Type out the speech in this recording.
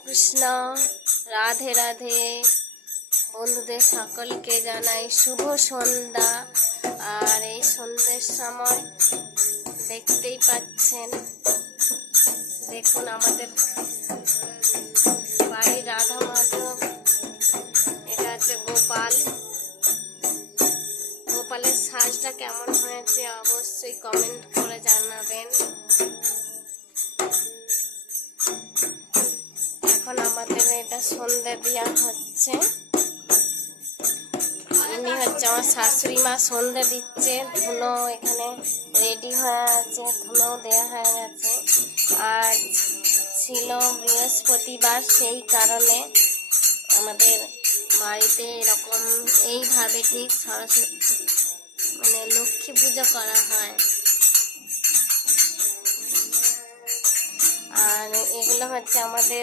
কৃষ্ণ, রাধে রাধে। বন্ধুদের সকলকে জানাই শুভ সন্ধ্যা। আর এই সন্ধ্যের সময় দেখতেই পাচ্ছেন, দেখুন আমাদের বাড়ির রাধা মাধব, এটা হচ্ছে গোপাল। গোপালের সাজটা কেমন হয়েছে অবশ্যই কমেন্ট করে জানাবেন। এখন আমাদের এটা সন্ধ্যে দেওয়া হচ্ছে। ইনি হচ্ছে আমার শাশুড়ি মা, সন্ধ্যে দিচ্ছে। ধুনো এখানে রেডি হয়ে আছে, ধুনো দেওয়া হয়ে গেছে। আজ ছিল বৃহস্পতিবার, সেই কারণে আমাদের বাড়িতে এরকম এইভাবে ঠিক সরস্বতী মানে লক্ষ্মী পুজো করা হয়। আর এগুলো হচ্ছে আমাদের